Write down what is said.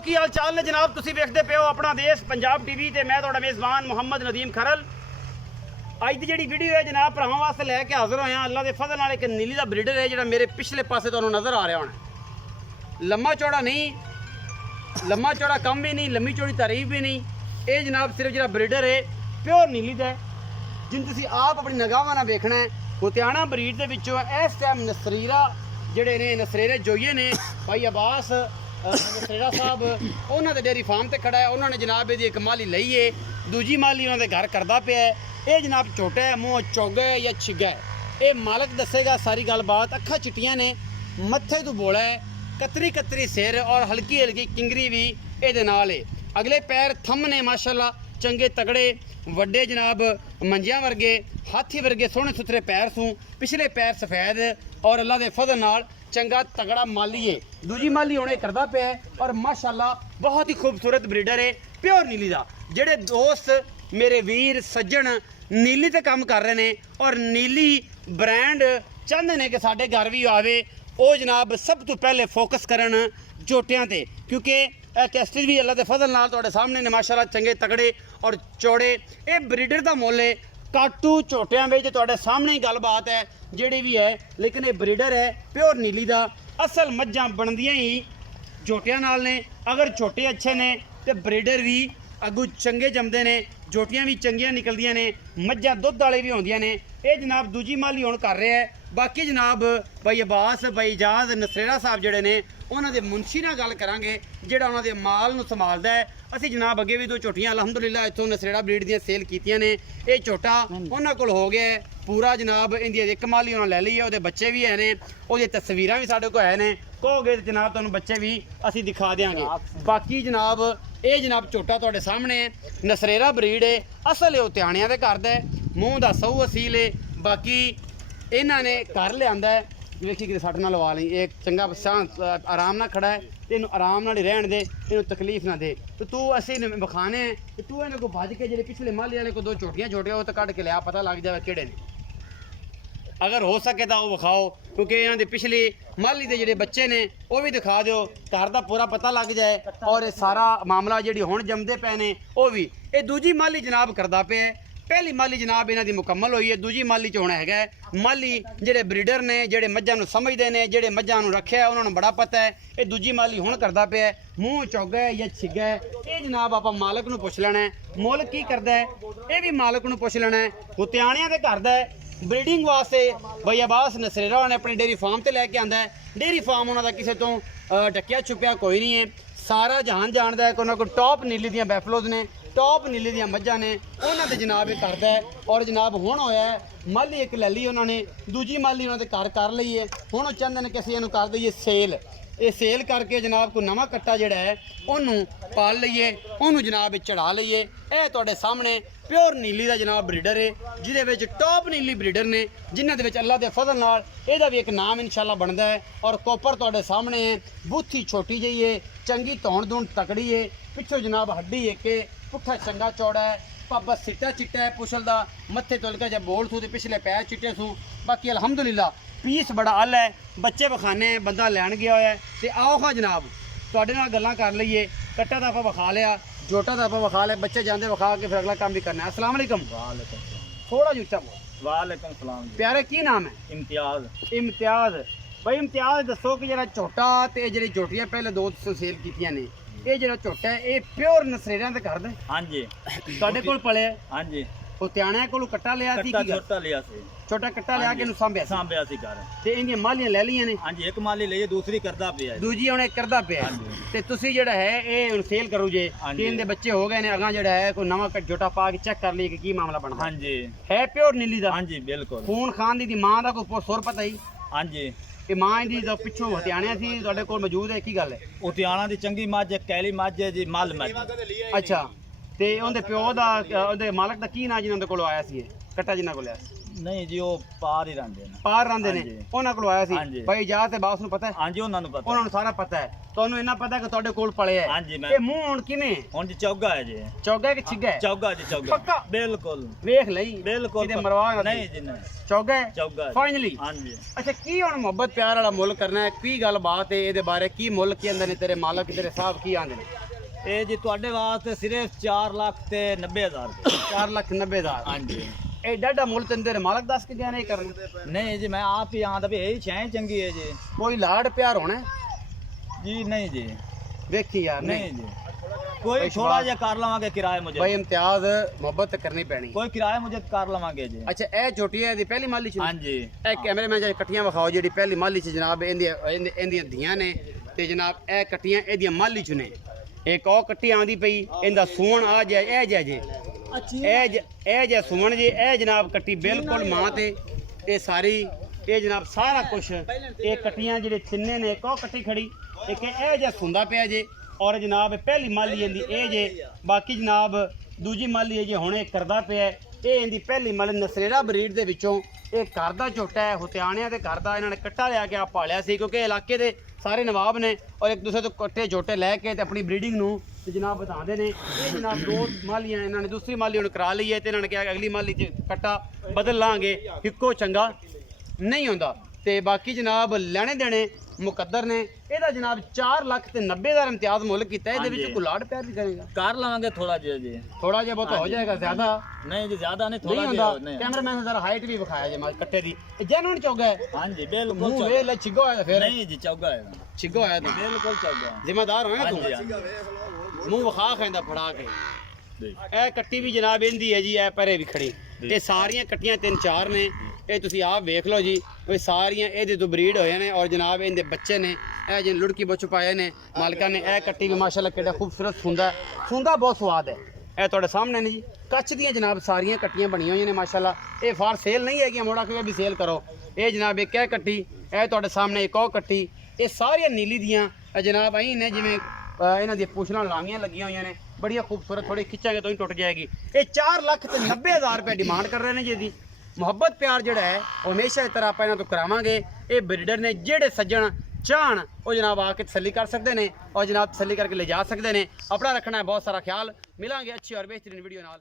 की हाल चाल ने जनाब, तुसी वेखदे पे हो अपना देश पंजाब टीवी ते मैं तुहाडा मेज़बान मुहम्मद नदीम खरल। अज की जिहड़ी वीडियो है जनाब भरावां वास्ते लैके हाज़र होया। अल्लाह के फजल नाल एक नीली दा ब्रीडर है जिहड़ा मेरे पिछले पासे तुहानूं नज़र आ रहा होना। लम्मा चौड़ा नहीं, लम्मा चौड़ा कम भी नहीं, लम्मी चौड़ी तारीफ भी नहीं। ये जनाब सिर्फ जिहड़ा ब्रीडर है प्योर नीली दा है जिन तुसी आप अपनी निगाहां नाल वेखना है। हुतियाना ब्रीड दे विचों इस टाइम नसरीरा जिहड़े ने नसरेरे जोइए ने भाई अब्बास नसरेरा साहब उन्होंने तो डेयरी फार्म से खड़ा है। उन्होंने जनाब ये एक माली लई है, दूजी माली उन्होंने घर करता पे है। ये जनाब छोटा है, मुँह चौगा है या छिगा है, ये मालक दसेगा सारी गलबात। अखा चिट्टियां ने, मत्थे तो बोला है, कतरी कतरी सिर और हल्की हल्की किंगरी भी ये नाल है। अगले पैर थम ने माशाल्लाह चंगे तगड़े वड्डे जनाब मंजियां वर्गे हाथी वर्गे सोहने सुथरे पैर सूं, पिछले पैर सफ़ेद और अल्लाह के फजल नाल चंगा तगड़ा माली है। दूजी माली होने करदा पे है और माशाल्लाह बहुत ही खूबसूरत ब्रीडर है प्योर नीली दा। जेड़े दोस्त मेरे वीर सज्जन नीली ते काम कर रहे हैं और नीली ब्रांड चाहते हैं कि साढ़े घर भी आवे, वो जनाब सब तो पहले फोकस करन जोटियां ते, क्योंकि टेस्टिज भी अल्लाह के फजल नाल तुहाडे सामने ने माशाल्लाह चंगे तगड़े और चौड़े। ये ब्रीडर का मुल है काटू झोटियां में तुहाडे सामने ही गलबात है जिहड़ी भी है, लेकिन ये ब्रीडर है प्योर नीली दा। असल मज्जां बनदियां ही झोटियां नाल ने। अगर झोटे अच्छे ने तो ब्रीडर भी अगू चंगे जमदे ने, झोटियां भी चंगियां निकलदियां ने, मज्जां दुध वाले भी होंदियां ने। ये जनाब दूजी माली हुण कर रहा है। बाकी जनाब भाई अब्बास भाई इजाज नसरेरा साहब जिहड़े ने उन्हां दे मुंशी नाल गल करांगे जिहड़ा उन्हां दे माल नूं संभालदा है। असीं जनाब अगे भी दो झोटियां अलहमदुलिल्लाह इत्थों नसरेरा ब्रीड दियां सेल कीतियां ने। ये झोटा उन्हां कोल हो गया है पूरा जनाब, इंदी एक माली उन्होंने लै ली है, वो बच्चे भी है, वो तस्वीर भी साढ़े को है ने। कहोगे तो जनाब तुहानूं बच्चे भी असीं दिखा देंगे। बाकी जनाब ये जनाब झोटा तुहाडे सामने नसरेरा ब्रीड है, असल है हुतियाणियां दे घर दा है, मूँह दा सऊ असील है। बाकी इन्हां ने घर लिआंदा है, वेखी कि सट ना लवा ली, एक चंगा आराम ना खड़ा है, तेन आराम नाल ही रहन दे, तेन तकलीफ ना दे। तो तू असी विखाने हैं, तू इन्हें को भज के जो पिछले माली वाले को दो झोटियां झोटियां वो तो कट के लिया, पता लग जाए किहड़े ने। अगर हो सके तो वो विखाओ, क्योंकि इन्हों के पिछली माली के जोड़े बच्चे ने वो भी दिखा दो, घर का पूरा पता लग जाए। और ये सारा मामला जी हुण जमदे पे ने वो भी। ये दूजी माली जनाब करदा पे है, पहली माली जनाब इन्हां दी मुकम्मल हुई है, दूजी माली च होना है। माली जेडे ब्रीडर ने, जेडे मज्जां नूं समझदे ने, जेडे मज्जां नूं रखिया उन्होंने बड़ा पता है। ये दूजी माली हुण करदा पे है, मूँह चौगा है या छिगा है, ये जनाब आपां मालक नूं पुछ लेना है। मुल की करदा है ये भी मालक नूं पुछ लेना है। हुतियाणियां दे घर दा है, ब्रीडिंग वास्ते भाई अब्बास नसरेरा ने अपनी डेयरी फार्म से लैके आंदा है। डेयरी फार्म उन्होंने किसी तो ढकिया छुपिया कोई नहीं है, सारा जहान जानता है कि उन्होंने कोई टॉप नीली दियां बैफलोज ने, टॉप नीली दियां मज्जां ने, उन्होंने जनाब ये करता है। और जनाब हुण होया है माली एक लै ली उन्होंने, दूजी माली उन्होंने घर कर ली है। हुण वो चाहते हैं कि असीं इहनूं कर दईए सेल, ये सेल करके जनाब कोई नवा कट्टा जिहड़ा है उन्होंने पाल लईए, उन्होंने जनाब चढ़ा लईए। यह तुहाडे सामने प्योर नीली का जनाब ब्रीडर है, जिहदे टॉप नीली ब्रीडर ने, जिन्हां दे विच अल्लाह के फजल नाल इहदा भी एक नाम इंशाअल्लाह बनता है। और कोपर तुहाडे सामने है, बूथी छोटी जी है, चंगी धौण धूण तकड़ी है, पिछों जनाब हड्डी एक पुट्ठा चंगा चौड़ा है, पापा सिट्टा चिट्टा है पुछल दा, मत्थे तुलका जब बोल थू तो पिछले पैर चिट्टे सूँ। बाकी अलहमदुलिल्लाह पीस बड़ा अल है, बच्चे विखाने बंदा लैन गया होया है। तो आओ हाँ जनाब तुहाडे नाल गल्लां कर लईए। कट्टा तो आपां विखा लिया, जोटा तो आपां विखा लिया, बच्चे जाते विखा के फिर अगला काम भी करना है। अस्सलाम वालेकुम। थोड़ा जी उच्चा बोल। वालेकुम सलाम। प्यारे की नाम है? इम्तियाज। इम्तियाज भाई इम्तियाज दसो कि जरा झोटा ते जेहड़ी झोटियां पहले दो सेल कीतियां ने, ये जरा झोटा है ये प्योर नसरेरियां दे घर दे? हाँ जी। तुहाडे कोल पले? हाँ जी। हुतियाणियां कोल कट्टा लिया सी? छोटा लिया सी, छोटा कट्टा लिया के सांभिया सी घर ते इंदियां मालियां ले लियां ने? हाँ जी, एक माली लईए, दूसरी करदा पिया, दूजी हुण एक करदा पिया। ते तुसी जेड़ा है ये हुण सेल करो जे, तीन दे बच्चे हो गए ने, अगां जेड़ा है कोई नवा झोटा पा के चेक कर ली कि की मामला बनदा। हाँ जी। है प्योर नीली दा? हाँ जी बिल्कुल। खून खान दी मां दा कोई सुर पता ही? हाँ जी। कि मां दी तो पिछों हतियाणियां सी तुहाडे कोल मौजूद है, की गल है? हुतियाणा दी चंगी मੱਝ, कैली मੱਝ है जी, मल मੱਝ। अच्छा ते उनदे प्यो दा उनदे मालक दा की नाम जिन्हां दे कोल आया सी कट्टा जिन्हां कोल आया? ਨਹੀਂ ਜੀ ਉਹ ਪਾਰ ਹੀ ਰਹਿੰਦੇ ਨੇ। ਪਾਰ ਰਹਿੰਦੇ ਨੇ, ਹਾਂਜੀ। ਉਹਨਾਂ ਕੋਲ ਆਇਆ ਸੀ ਹਾਂਜੀ। ਭਾਈ ਜਾ ਤੇ ਬਾਸ ਨੂੰ ਪਤਾ ਹੈ, ਹਾਂਜੀ ਉਹਨਾਂ ਨੂੰ ਪਤਾ। ਉਹਨਾਂ ਨੂੰ ਸਾਰਾ ਪਤਾ ਹੈ, ਤੁਹਾਨੂੰ ਇੰਨਾ ਪਤਾ ਕਿ ਤੁਹਾਡੇ ਕੋਲ ਪਲੇ ਹੈ। ਹਾਂਜੀ ਮੈਂ ਇਹ ਮੂੰਹ ਹੁਣ ਕਿਵੇਂ ਹੁਣ ਜੀ ਚੌਗਾ ਹੈ ਜੀ। ਚੌਗਾ ਕਿ ਛਿੱਗਾ ਹੈ? ਚੌਗਾ ਜੀ ਚੌਗਾ। ਪੱਕਾ? ਬਿਲਕੁਲ ਵੇਖ ਲਈ ਬਿਲਕੁਲ ਕਿਤੇ ਮਰਵਾ ਨਾ ਨਹੀਂ ਜੀ ਨਹੀਂ ਚੌਗਾ ਹੈ ਚੌਗਾ ਹੈ। ਫਾਈਨਲੀ। ਹਾਂਜੀ ਅੱਛਾ ਕੀ ਹੁਣ ਮੁਹੱਬਤ ਪਿਆਰ ਵਾਲਾ ਮੁੱਲ ਕਰਨਾ ਹੈ, ਕੀ ਗੱਲ ਬਾਤ ਹੈ ਇਹਦੇ ਬਾਰੇ, ਕੀ ਮੁੱਲ ਕੀ ਆਂਦੇ ਨੇ ਤੇਰੇ ਮਾਲਕ ਤੇਰੇ ਸਾਹਿਬ ਕੀ ਆਂਦੇ ਨੇ? ਇਹ ਜੀ ਤੁਹਾਡੇ ਵਾਸਤੇ ਸਿਰਫ 4,90,000 ਰੁਪਏ। 4,90,000। ਹਾਂਜੀ ਇਹ ਡਾਡਾ ਮੁੱਲ ਤੈਨੂੰ ਤੇਰੇ ਮਾਲਕ ਦੱਸ ਕੇ ਗਿਆ ਨਹੀਂ ਕਰਨਾ? ਨਹੀਂ ਜੀ ਮੈਂ ਆਪ ਹੀ ਆਂਦਾ ਵੀ ਇਹ ਛੇ ਚੰਗੀ ਹੈ ਜੀ। ਕੋਈ ਲਾੜ ਪਿਆਰ ਹੋਣਾ ਹੈ? ਜੀ ਨਹੀਂ ਜੀ ਵੇਖੀ ਯਾਰ ਨਹੀਂ ਜੀ ਕੋਈ ਥੋੜਾ ਜਿਹਾ ਕਰ ਲਵਾਂਗੇ ਕਿਰਾਏ ਮੁਝੇ। ਭਾਈ ਇਮਤਿਆਜ਼ ਮੁਹੱਬਤ ਕਰਨੀ ਪੈਣੀ। ਕੋਈ ਕਿਰਾਏ ਮੁਝੇ ਕਰ ਲਵਾਂਗੇ ਜੀ। ਅੱਛਾ ਇਹ ਛੋਟੀ ਹੈ ਇਹਦੀ ਪਹਿਲੀ ਮਾਲੀ ਚ? ਹਾਂਜੀ ਇਹ ਕੈਮਰੇ ਮੈਂ ਜੇ ਇਕੱਠੀਆਂ ਵਿਖਾਓ ਜਿਹੜੀ ਪਹਿਲੀ ਮਾਲੀ ਚ ਜਨਾਬ ਇਹਦੀਆਂ ਧੀਆਂ ਨੇ ਤੇ ਜਨਾਬ ਇਹ ਕੱਟੀਆਂ ਇਹਦੀਆਂ ਮਾਲੀ ਚ ਨੇ। ਇੱਕ ਉਹ ਕੱਟੀ ਆਂਦੀ ਪਈ ਇਹਦਾ ਸੂਣ ਆ ਜਾ ਇਹ ਜਾ ਜੇ ਇਹ ਜੇ ਸੁਮਣ ਜੀ ਇਹ ਜਨਾਬ ਕੱਟੀ ਬਿਲਕੁਲ ਮਾਂ ਤੇ ਇਹ ਸਾਰੀ ਇਹ ਜਨਾਬ ਸਾਰਾ ਕੁਝ ਇਹ ਕੱਟੀਆਂ ਜਿਹੜੇ ਛਿੰਨੇ ਨੇ ਕੋ ਕੱਟੀ ਖੜੀ ਇੱਕ ਇਹ ਜੇ ਸੁੰਦਾ ਪਿਆ ਜੇ ਔਰ ਜਨਾਬ ਪਹਿਲੀ ਮਾਲੀ ਇਹਦੀ ਇਹ ਜੇ ਬਾਕੀ ਜਨਾਬ ਦੂਜੀ ਮਾਲੀ ਇਹ ਜੇ ਹੁਣ ਇਹ ਕਰਦਾ ਪਿਆ ਇਹ ਇਹਦੀ ਪਹਿਲੀ ਮਾਲੀ ਨਸਰੇਰਾ ਬਰੀਡ ਦੇ ਵਿੱਚੋਂ ਇਹ ਘਰ ਦਾ ਝੋਟਾ ਹੈ ਹੁਤਿਆਣਿਆਂ ਦੇ ਘਰ ਦਾ ਇਹਨਾਂ ਨੇ ਕੱਟਾ ਲਿਆ ਕੇ ਆ ਪਾਲਿਆ ਸੀ ਕਿਉਂਕਿ ਇਲਾਕੇ ਦੇ ਸਾਰੇ ਨਵਾਬ ਨੇ ਔਰ ਇੱਕ ਦੂਸਰੇ ਤੋਂ ਕੱਟੇ ਝੋਟੇ ਲੈ ਕੇ ਤੇ ਆਪਣੀ ਬਰੀਡਿੰਗ ਨੂੰ ਤੇ ਜਨਾਬ ਬਤਾਉਂਦੇ ਨੇ ਇਹ ਜਨਾਬ ਦੋ ਮਾਲੀਆਂ ਇਹਨਾਂ ਨੇ ਦੂਸਰੀ ਮਾਲੀ ਹੁਣ ਕਰਾ ਲਈ ਹੈ ਤੇ ਇਹਨਾਂ ਨੇ ਕਿਹਾ ਕਿ ਅਗਲੀ ਮਾਲੀ 'ਚ ਕੱਟਾ ਬਦਲ ਲਾਂਗੇ ਇੱਕੋ ਚੰਗਾ ਨਹੀਂ ਹੁੰਦਾ ਤੇ ਬਾਕੀ ਜਨਾਬ ਲੈਣੇ ਦੇਣੇ ਮੁਕੱਦਰ ਨੇ ਇਹਦਾ ਜਨਾਬ 4,90,000 ਇਮਤਿਆਜ਼ ਮੁੱਲ ਕੀਤਾ ਇਹਦੇ ਵਿੱਚ ਕੁਲਾੜ ਪਿਆਰ ਵੀ ਕਰੇਗਾ ਕਰ ਲਵਾਂਗੇ ਥੋੜਾ ਜਿਹਾ ਜੀ ਥੋੜਾ ਜਿਹਾ ਬਹੁਤ ਹੋ ਜਾਏਗਾ ਜ਼ਿਆਦਾ ਨਹੀਂ ਜੀ ਜ਼ਿਆਦਾ ਨਹੀਂ ਨਹੀਂ ਥੋੜਾ ਹੁੰਦਾ ਜਿਹਾ ਕੈਮਰਾਮੈਨ ਨੇ ਜ਼ਰਾ ਹਾਈਟ ਵੀ ਵਿਖਾਇਆ ਜੇ ਮਾਲ ਕੱਟੇ ਦੀ ਇਹ ਜੈਨੂਨ ਚੌਗਾ ਹੈ ਹਾਂਜੀ ਬਿਲਕੁਲ ਮੂੰਹ ਵੇ ਲੈ ਛਿੱਗੋ ਆਇਆ ਫਿਰ ਨਹੀਂ ਜੀ ਚੌਗਾ ਹੈ ਛਿੱਗੋ ਆਇਆ ਤੂੰ ਬਿਲਕੁਲ ਚੌਗਾ ਜ਼ਿੰਮੇਦਾਰ ਹੋਇਆ ਨਾ ਹਾਂਜੀ ਤੂੰ ਮੂੰਹ ਵਿਖਾ ਖਾਂਦਾ ਫੜਾ ਕੇ ਇਹ ਕੱਟੀ ਵੀ ਜਨਾਬ ਇਹਦੀ ਹੈ ਜੀ ਇਹ ਪਰੇ ਵੀ ਖੜੀ ਇਹ ਸਾਰੀਆਂ ਕੱਟੀਆਂ 3-4 ਨੇ ਇਹ ਤੁਸੀਂ ਆਪ ਵੇਖ ਲਓ ਜੀ ਇਹ ਸਾਰੀਆਂ ਇਹਦੇ ਤੋਂ ਬਰੀਡ ਹੋਏ ਨੇ ਔਰ ਜਨਾਬ ਇਹਦੇ ਬੱਚੇ ਨੇ ਇਹ ਜਿਹਨ ਲੁੜਕੀ ਬੱਚੂ ਪਾਏ ਨੇ ਮਾਲਕਾਂ ਨੇ ਇਹ ਕੱਟੀ ਵੀ ਮਾਸ਼ਾਅੱਲਾ ਕਿਹੜਾ ਖੂਬਸੂਰਤ ਸੁੰਦਾ ਬਹੁਤ ਸਵਾਦ ਹੈ ਇਹ ਤੁਹਾਡੇ ਸਾਹਮਣੇ ਨੇ ਜੀ ਕੱਚ ਦੀਆਂ ਜਨਾਬ ਸਾਰੀਆਂ ਕੱਟੀਆਂ ਬਣੀਆਂ ਹੋਈਆਂ ਨੇ ਮਾਸ਼ਾਅੱਲਾ ਇਹ ਫਾਰ ਸੇਲ ਨਹੀਂ ਹੈਗੀਆਂ ਮੋੜਾ ਕੇ ਵੀ ਸੇਲ ਕਰੋ ਇਹ ਜਨਾਬ ਇੱਕ ਇਹ ਕੱਟੀ ਇਹ ਤੁਹਾਡੇ ਸਾਹਮਣੇ ਇੱਕ ਉਹ ਕੱਟੀ ਇਹ ਸਾਰੀਆਂ ਨੀਲੀ ਦੀਆਂ ਜਨਾਬ ਐਂ ਨੇ ਜਿਵੇਂ ਇਹਨਾਂ ਦੀਆਂ ਪੁੱਛਲਾਂ ਲਾਂਗੀਆਂ ਲੱਗੀਆਂ ਹੋਈਆਂ ਨੇ ਬੜੀਆਂ ਖੂਬਸੂਰਤ ਥੋੜੀ ਖਿੱਚਾਂਗੇ ਤਾਂ ਹੀ ਟੁੱਟ ਜਾਏਗੀ ਇਹ 4,90,000 ਰੁਪਏ ਡਿਮਾਂਡ ਕਰ ਰਹੇ ਨੇ ਜੀ ਇਹਦੀ ਮੁਹੱਬਤ ਪਿਆਰ ਜਿਹੜਾ ਹੈ ਉਹ ਹਮੇਸ਼ਾ ਇਸ ਤਰ੍ਹਾਂ ਆਪਾਂ ਇਹਨਾਂ ਤੋਂ ਕਰਾਵਾਂਗੇ ਇਹ ਬਰੀਡਰ ਨੇ ਜਿਹੜੇ ਸੱਜਣ ਚਾਹਣ ਉਹ ਜਨਾਬ ਆ ਕੇ ਤਸੱਲੀ ਕਰ ਸਕਦੇ ਨੇ ਔਰ ਜਨਾਬ ਤਸੱਲੀ ਕਰਕੇ ਲੈ ਜਾ ਸਕਦੇ ਨੇ ਆਪਣਾ ਰੱਖਣਾ ਹੈ ਬਹੁਤ ਸਾਰਾ ਖਿਆਲ ਮਿਲਾਂਗੇ ਅੱਛੀ ਔਰ ਬਿਹਤਰੀਨ ਵੀਡੀਓ ਨਾਲ।